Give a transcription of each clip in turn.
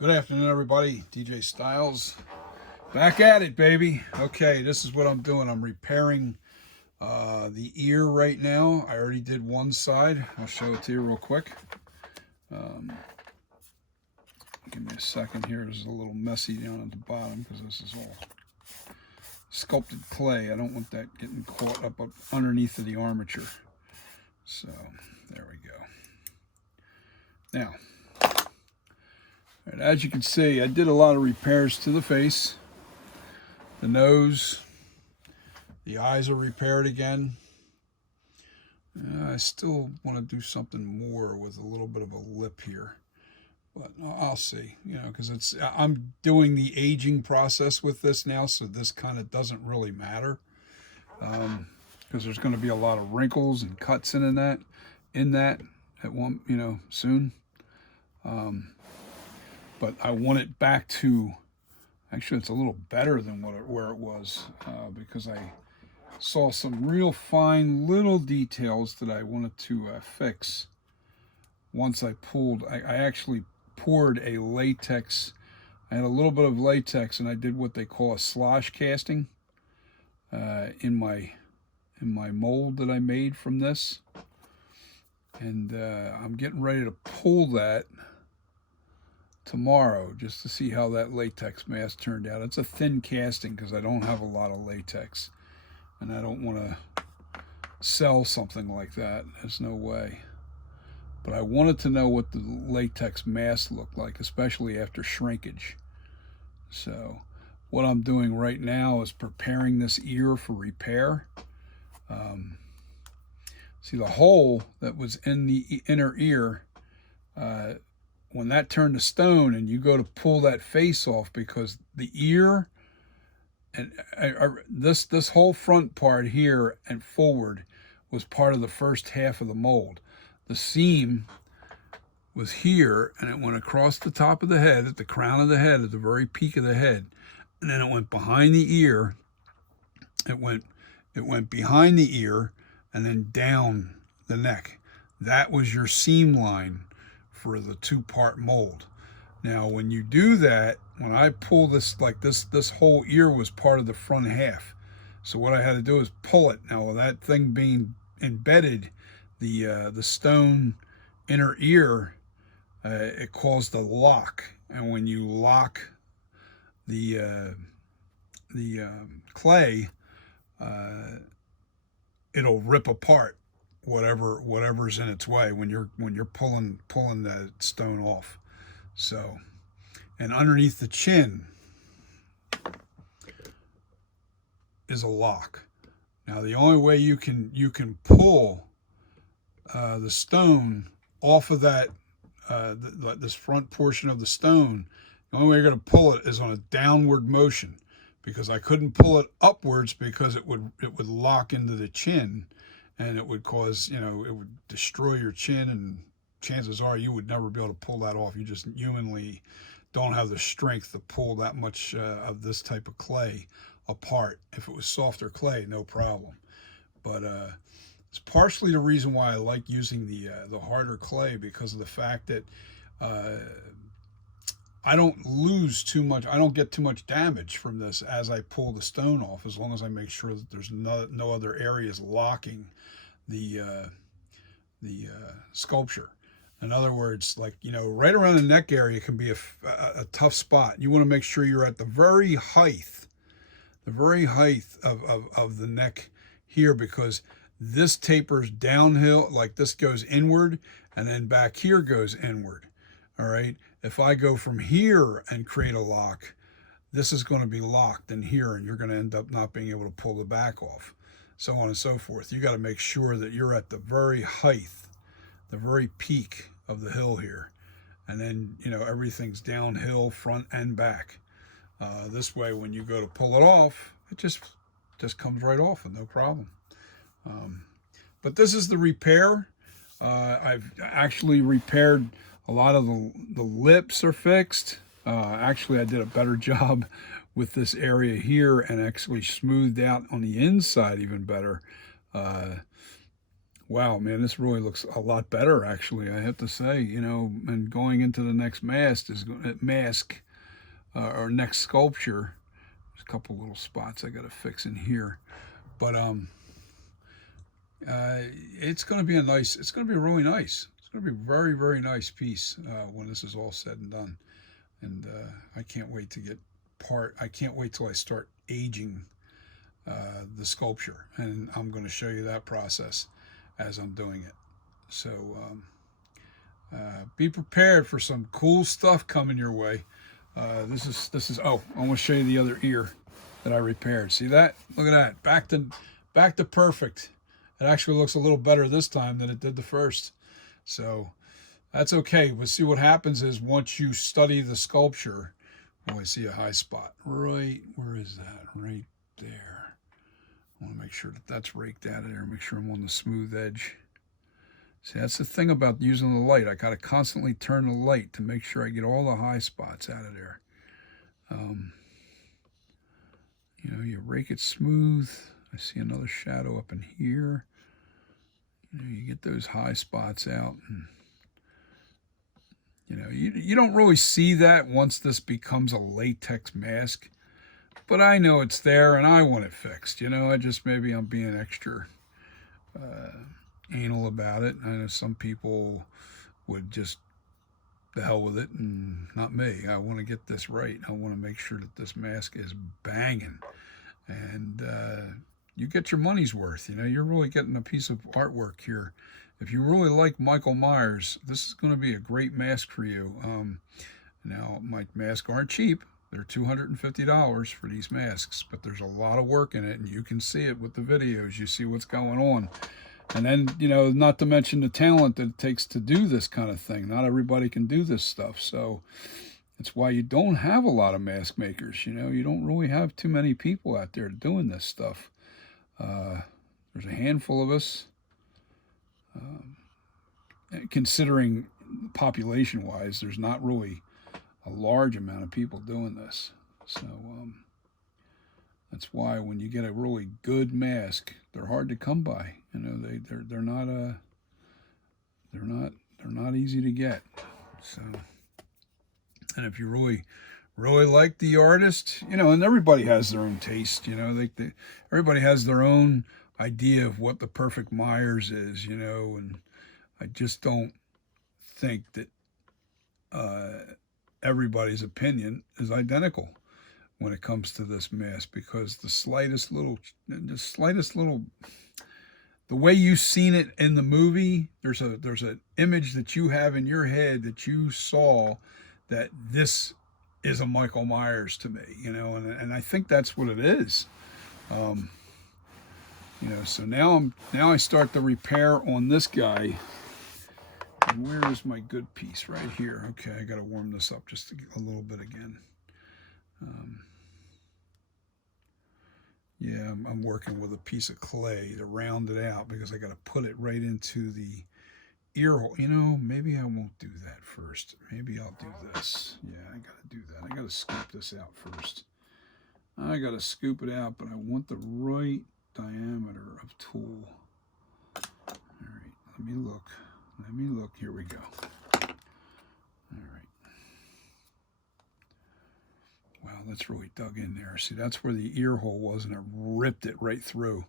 Good afternoon, everybody. DJ Styles. Back at it, baby. Okay, this is what I'm doing. I'm repairing the ear right now. I already did one side. I'll show it to you real quick. Um, Give me a second here. It's a little messy down at the bottom because this is all sculpted clay. I don't want that getting caught up underneath of the armature. So, there we go. Now, and as you can see, I did a lot of repairs to the face, the nose, the eyes are repaired again. I still want to do something more with a little bit of a lip here, but I'll see, because I'm doing the aging process with this now, so this kind of doesn't really matter, because there's going to be a lot of wrinkles and cuts in that at one, soon. But I want it back to, actually it's a little better than where it was, because I saw some real fine little details that I wanted to fix. Once I actually poured a latex, I had a little bit of latex and I did what they call a slosh casting in my mold that I made from this. And I'm getting ready to pull that tomorrow just to see how that latex mask turned out. It's a thin casting because I don't have a lot of latex and I don't want to sell something like that. There's no way. But I wanted to know what the latex mask looked like, especially after shrinkage. So what I'm doing right now is preparing this ear for repair. See, the hole that was in the inner ear, when that turned to stone and you go to pull that face off, because the ear and this whole front part here and forward was part of the first half of the mold. The seam was here and it went across the top of the head, at the crown of the head, at the very peak of the head, and then it went behind the ear. It went behind the ear and then down the neck. That was your seam line for the two-part mold. Now, when you do that, when I pull this, like this whole ear was part of the front half. So what I had to do is pull it. Now, with that thing being embedded, the stone inner ear, it caused a lock. And when you lock the clay, it'll rip apart whatever's in its way when you're pulling that stone off. So, and underneath the chin is a lock. Now the only way you can pull the stone off of that this front portion of the stone, the only way you're going to pull it is on a downward motion, because I couldn't pull it upwards because it would lock into the chin and it would cause, it would destroy your chin, and chances are you would never be able to pull that off. You just humanly don't have the strength to pull that much of this type of clay apart. If it was softer clay, no problem. But it's partially the reason why I like using the harder clay, because of the fact that I don't lose too much. I don't get too much damage from this as I pull the stone off, as long as I make sure that there's no other areas locking the sculpture. In other words, like, right around the neck area can be a tough spot. You want to make sure you're at the very height of the neck here, because this tapers downhill, like this goes inward, and then back here goes inward. All right. If I go from here and create a lock, this is going to be locked in here, and you're going to end up not being able to pull the back off, so on and so forth. You got to make sure that you're at the very height, the very peak of the hill here, and then everything's downhill, front and back. This way, when you go to pull it off, it just comes right off with no problem. But this is the repair. I've actually repaired a lot of the lips are fixed. Actually, I did a better job with this area here, and actually smoothed out on the inside even better Wow, man, this really looks a lot better, actually. I have to say, and going into the next mask or next sculpture. There's a couple little spots I got to fix in here, but it's going to be it's going to be really nice. It's going to be a very, very nice piece when this is all said and done. And I can't wait to I can't wait till I start aging the sculpture, and I'm going to show you that process as I'm doing it. So be prepared for some cool stuff coming your way. This is oh, I want to show you the other ear that I repaired. See that? Look at that. Back to perfect. It actually looks a little better this time than it did the first. So that's okay. But see, what happens is once you study the sculpture, oh, I see a high spot. Right, where is that? Right there. I want to make sure that that's raked out of there. Make sure I'm on the smooth edge. See, that's the thing about using the light. I got to constantly turn the light to make sure I get all the high spots out of there. You rake it smooth. I see another shadow up in here. You get those high spots out. And, you don't really see that once this becomes a latex mask. But I know it's there and I want it fixed. Maybe I'm being extra anal about it. I know some people would just the hell with it, and not me. I want to get this right. I want to make sure that this mask is banging, and you get your money's worth. You're really getting a piece of artwork here. If you really like Michael Myers, this is going to be a great mask for you. Now, my masks aren't cheap. They're $250 for these masks, but there's a lot of work in it, and you can see it with the videos. You see what's going on. And then, not to mention the talent that it takes to do this kind of thing. Not everybody can do this stuff. So that's why you don't have a lot of mask makers. You don't really have too many people out there doing this stuff. There's a handful of us. Considering population-wise, there's not really a large amount of people doing this. So that's why when you get a really good mask, they're hard to come by. They're not easy to get. So, and if you really like the artist, and everybody has their own taste. Everybody has their own idea of what the perfect Myers is. And I just don't think that everybody's opinion is identical when it comes to this mask, because the slightest little, the way you've seen it in the movie, there's an image that you have in your head that you saw that this is a Michael Myers to me, and I think that's what it is. So now I start the repair on this guy. And where is my good piece? Right here. Okay, I got to warm this up just a little bit again. Yeah, I'm working with a piece of clay to round it out because I got to put it right into the ear hole. Maybe I won't do that first. Maybe I'll do this. Yeah, I got to do that. I got to scoop this out first. I got to scoop it out, but I want the right diameter of tool. All right, let me look. Here we go. All right. Wow, that's really dug in there. See, that's where the ear hole was, and it ripped it right through.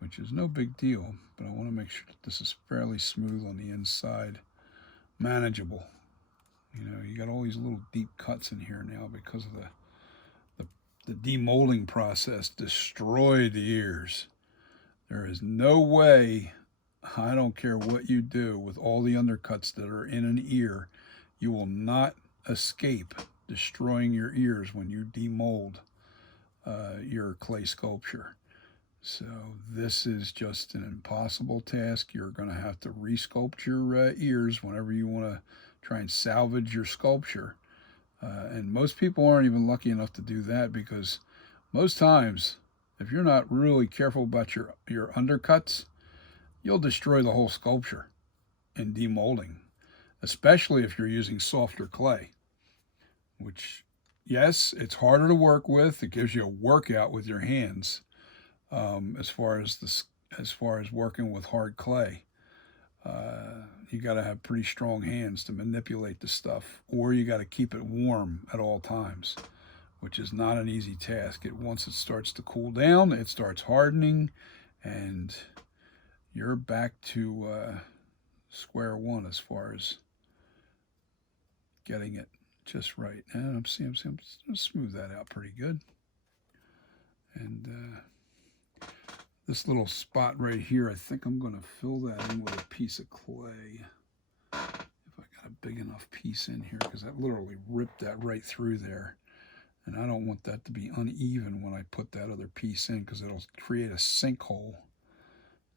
Which is no big deal, but I want to make sure that this is fairly smooth on the inside. Manageable. You got all these little deep cuts in here now because of the demolding process destroyed the ears. There is no way, I don't care what you do with all the undercuts that are in an ear, you will not escape destroying your ears when you demold your clay sculpture. So this is just an impossible task. You're going to have to resculpt your ears whenever you want to try and salvage your sculpture. And most people aren't even lucky enough to do that, because most times, if you're not really careful about your undercuts, you'll destroy the whole sculpture in demolding, especially if you're using softer clay. which, yes, it's harder to work with. It gives you a workout with your hands, as far as working with hard clay. You got to have pretty strong hands to manipulate the stuff, or you got to keep it warm at all times, which is not an easy task. Once it starts to cool down, it starts hardening, and you're back to square one as far as getting it just right. And I'm seeing smooth that out pretty good. And this little spot right here, I think I'm going to fill that in with a piece of clay. If I got a big enough piece in here, because that literally ripped that right through there. And I don't want that to be uneven when I put that other piece in, because it'll create a sinkhole.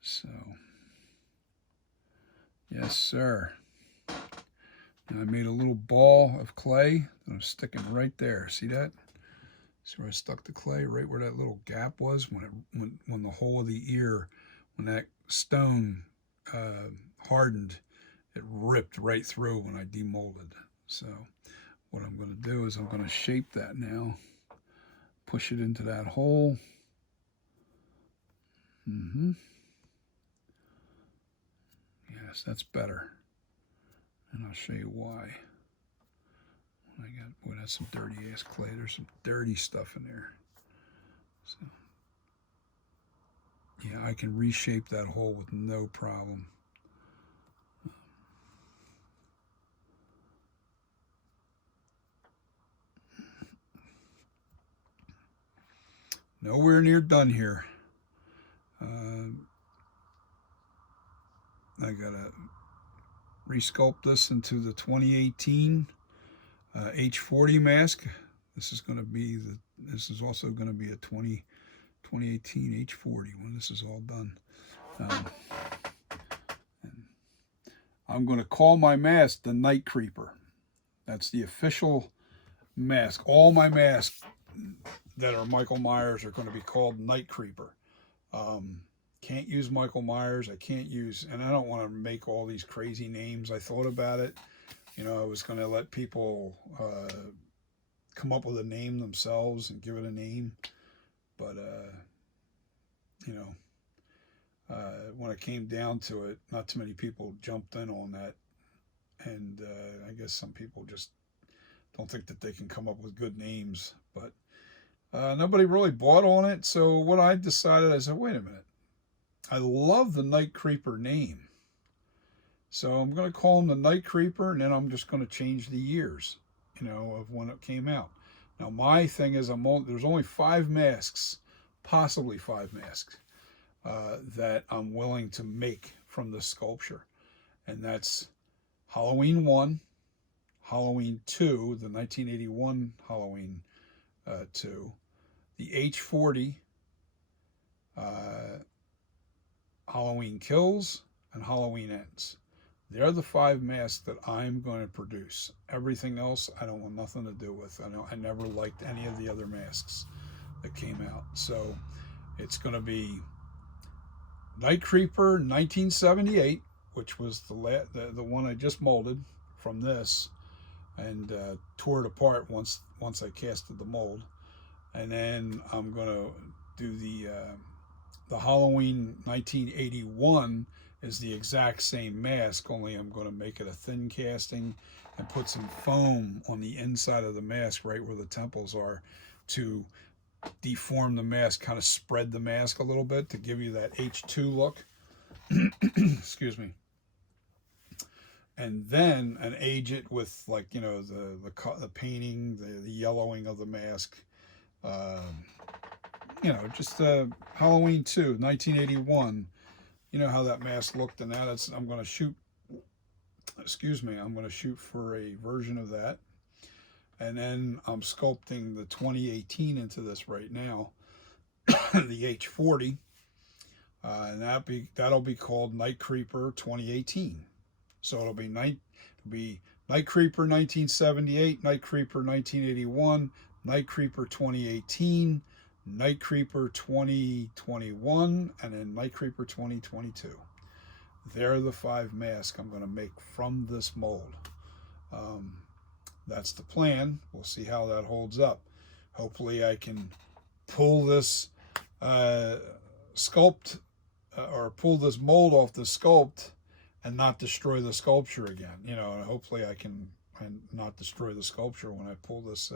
So, yes, sir. And I made a little ball of clay that I'm sticking right there. See that? See where I stuck the clay? Right where that little gap was when the whole of the ear, when that stone hardened, it ripped right through when I demolded. So what I'm going to do is I'm going to shape that now. Push it into that hole. Yes, that's better. And I'll show you why. Boy, that's some dirty ass clay. There's some dirty stuff in there. So, yeah, I can reshape that hole with no problem. Nowhere near done here. I gotta resculpt this into the 2018 H40 mask. This is also going to be a 2018 H40 when this is all done. And I'm going to call my mask the NightCreeper. That's the official mask. All my masks that are Michael Myers are going to be called NightCreeper. Can't use Michael Myers. I can't use, and I don't want to make all these crazy names. I thought about it. You know, I was going to let people come up with a name themselves and give it a name. But, you know, when it came down to it, not too many people jumped in on that. And I guess some people just don't think that they can come up with good names. But nobody really bought on it. So what I decided, I said, wait a minute. I love the NightCreeper name. So I'm going to call him the NightCreeper, and then I'm just going to change the years, you know, of when it came out. Now my thing is, there's only 5 masks, possibly 5 masks, that I'm willing to make from this sculpture, and that's Halloween 1, Halloween 2, the 1981 Halloween 2, the H40, Halloween Kills, and Halloween Ends. They're the 5 masks that I'm going to produce. Everything else, I don't want nothing to do with. I never liked any of the other masks that came out. So it's going to be NightCreeper 1978, which was the one I just molded from this, and tore it apart once I casted the mold. And then I'm going to do the Halloween 1981 is the exact same mask, only I'm going to make it a thin casting and put some foam on the inside of the mask right where the temples are to deform the mask, kind of spread the mask a little bit to give you that H2 look. Excuse me. And then age it with, like, you know, the painting, the yellowing of the mask. You know, just Halloween 2, 1981. You know how that mask looked, and I'm going to shoot. Excuse me. I'm going to shoot for a version of that, and then I'm sculpting the 2018 into this right now, the H40, and that'll be called NightCreeper 2018. So it'll be NightCreeper 1978, NightCreeper 1981, NightCreeper 2018. NightCreeper 2021, and then NightCreeper 2022. They're the 5 masks I'm going to make from this mold. that's the plan. We'll see how that holds up. Hopefully I can pull this sculpt or pull this mold off the sculpt and not destroy the sculpture again. You know, and hopefully I can not destroy the sculpture when I pull this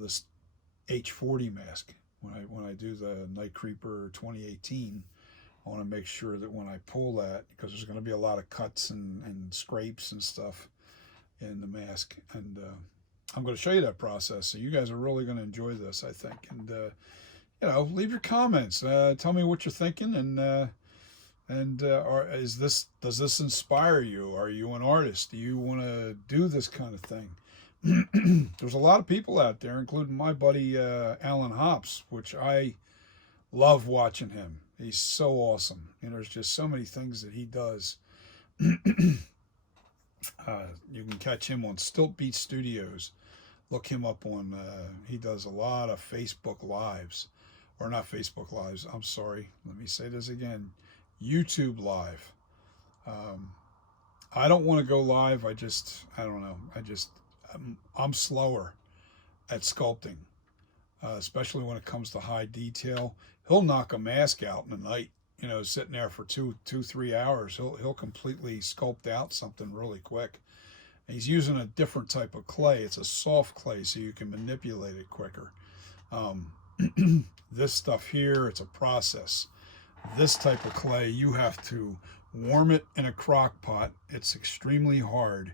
this H40 mask. When I do the NightCreeper 2018, I want to make sure that when I pull that, because there's going to be a lot of cuts and scrapes and stuff in the mask, and I'm going to show you that process. So you guys are really going to enjoy this, I think. And you know, leave your comments. Tell me what you're thinking, and does this inspire you? Are you an artist? Do you want to do this kind of thing? There's a lot of people out there, including my buddy Alan Hops, which I love watching him. He's so awesome. You know, there's just so many things that he does. You can catch him on Stilt Beat Studios. Look him up on, he does a lot of Facebook Lives. Or not Facebook Lives, I'm sorry. Let me say this again. YouTube Live. I don't want to go live. I don't know. I'm slower at sculpting, especially when it comes to high detail. He'll knock a mask out in a night, you know, sitting there for 3 hours. He'll completely sculpt out something really quick. And he's using a different type of clay. It's a soft clay, so you can manipulate it quicker. This stuff here, it's a process. This type of clay, you have to warm it in a crock pot. It's extremely hard.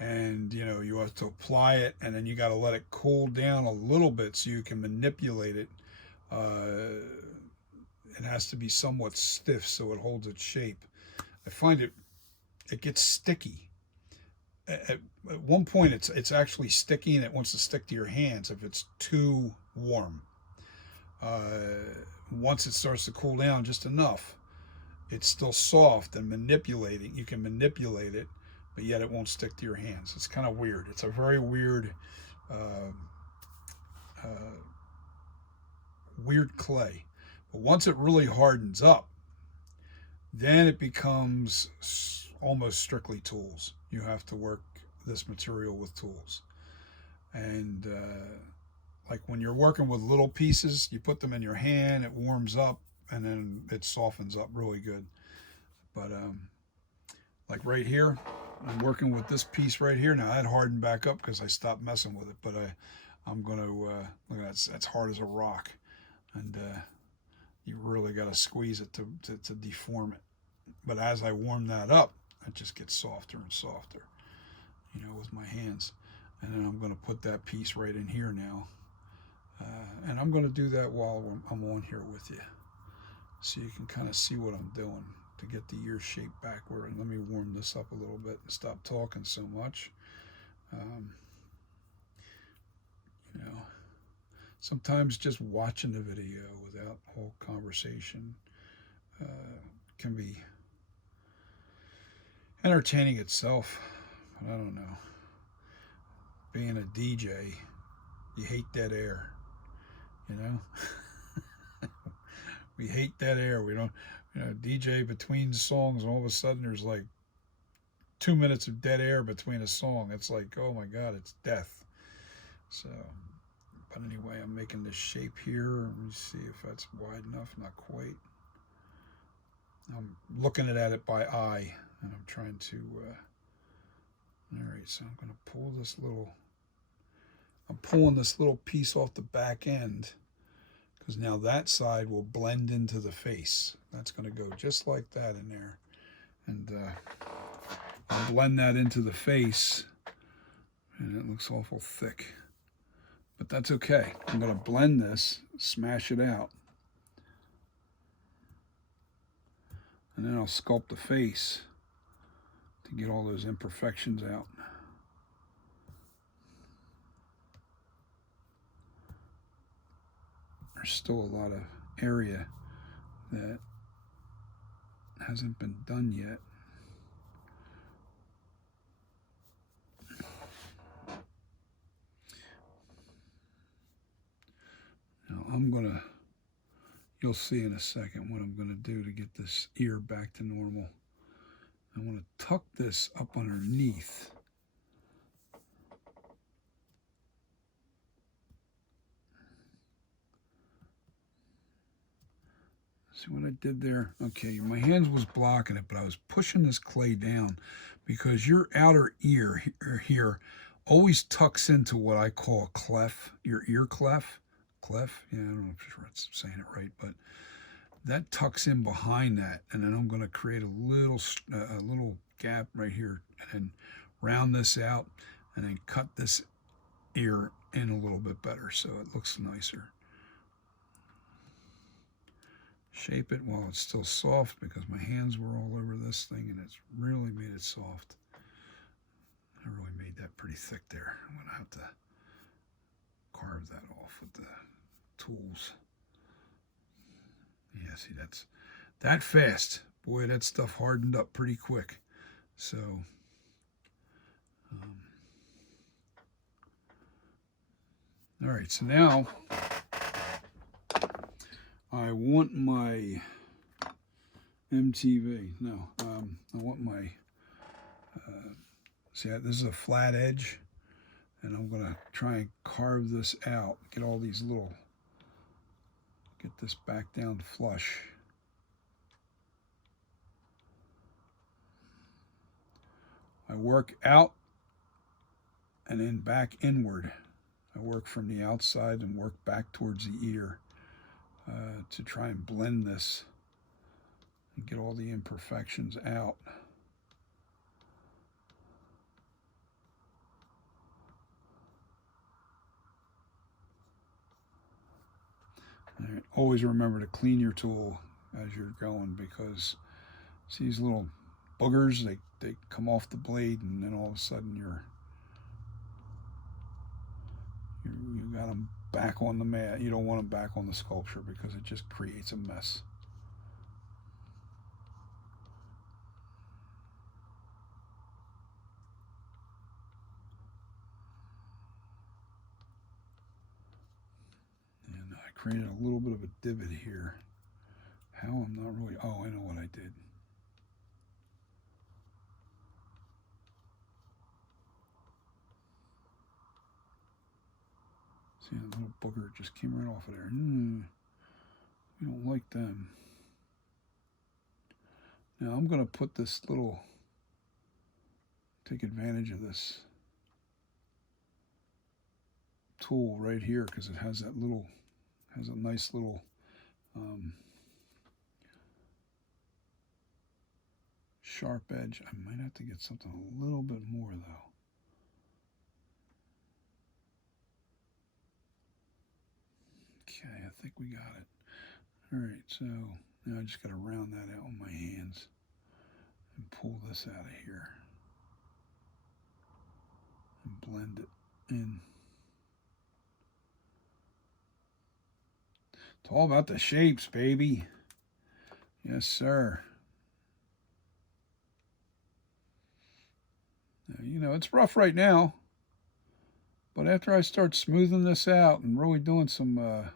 And you know, you have to apply it, and then you got to let it cool down a little bit so you can manipulate it. It has to be somewhat stiff so it holds its shape. I find it gets sticky. At one point it's actually sticky, and it wants to stick to your hands if it's too warm. Once it starts to cool down just enough, it's still soft and manipulating. You can manipulate it, but yet it won't stick to your hands. It's kind of weird. It's a very weird, weird clay. But once it really hardens up, then it becomes almost strictly tools. You have to work this material with tools. And like when you're working with little pieces, you put them in your hand, it warms up, and then it softens up really good. But like right here, I'm working with this piece right here. Now that hardened back up because I stopped messing with it, but I'm going to, look at that, that's hard as a rock. And you really got to squeeze it to deform it. But as I warm that up, it just gets softer and softer, you know, with my hands. And then I'm going to put that piece right in here now. And I'm going to do that while I'm on here with you, so you can kind of see what I'm doing to get the ear shape backward. And let me warm this up a little bit and stop talking so much. You know, sometimes just watching the video without whole conversation can be entertaining itself. But I don't know. Being a DJ, you hate dead air, you know? We hate dead air. We don't, you know, DJ between songs, and all of a sudden there's like 2 minutes of dead air between a song. It's like, oh my God, it's death. So, but anyway, I'm making this shape here. Let me see if that's wide enough. Not quite. I'm looking at it by eye, and I'm trying to, all right, so I'm going to pull this little, I'm pulling this little piece off the back end, because now that side will blend into the face. That's going to go just like that in there. And I'll blend that into the face, and it looks awful thick. But that's okay. I'm going to blend this, smash it out. And then I'll sculpt the face to get all those imperfections out. There's still a lot of area that hasn't been done yet. Now you'll see in a second what I'm gonna do to get this ear back to normal. I want to tuck this up underneath See what I did there? Okay, my hands was blocking it, but I was pushing this clay down because your outer ear here always tucks into what I call a clef, your ear clef. Clef? Yeah, I don't know if I'm saying it right, but that tucks in behind that, and then I'm going to create a little gap right here, and then round this out, and then cut this ear in a little bit better so it looks nicer. Shape it while it's still soft because my hands were all over this thing and it's really made it soft. I really made that pretty thick there. I'm going to have to carve that off with the tools. Yeah, see, that's that fast. Boy, that stuff hardened up pretty quick. So, all right, so now I want my MTV. No, I want my, see, this is a flat edge, and I'm going to try and carve this out, get all these little, get this back down flush. I work out and then back inward. I work from the outside and work back towards the ear to try and blend this and get all the imperfections out. All right. Always remember to clean your tool as you're going, because see these little boogers, they come off the blade, and then all of a sudden you got them back on the mat. You don't want them back on the sculpture because it just creates a mess. And I created a little bit of a divot here. How? I'm not really, oh, I know what I did. See, that little booger just came right off of there. We don't like them. Now I'm going to put this little, take advantage of this tool right here because it has that little, has a nice little sharp edge. I might have to get something a little bit more though. Okay, I think we got it. All right, so now I just got to round that out with my hands and pull this out of here and blend it in. It's all about the shapes, baby. Yes, sir. Now, you know, it's rough right now, but after I start smoothing this out and really doing some,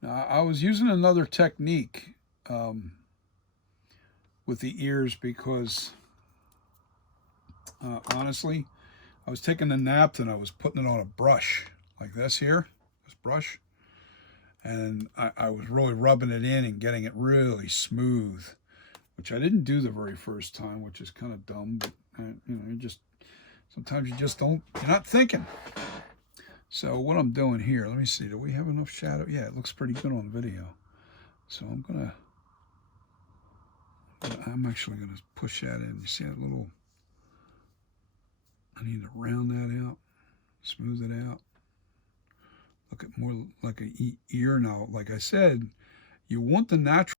now I was using another technique with the ears because honestly, I was taking the napkin, I was putting it on a brush like this here, this brush, and I was really rubbing it in and getting it really smooth, which I didn't do the very first time, which is kind of dumb, but you know, you just, sometimes you just don't, you're not thinking. So what I'm doing here, let me see, do we have enough shadow? Yeah, it looks pretty good on video. So I'm actually gonna push that in. You see that little, I need to round that out, smooth it out. Look at more like an ear now. Like I said, you want the natural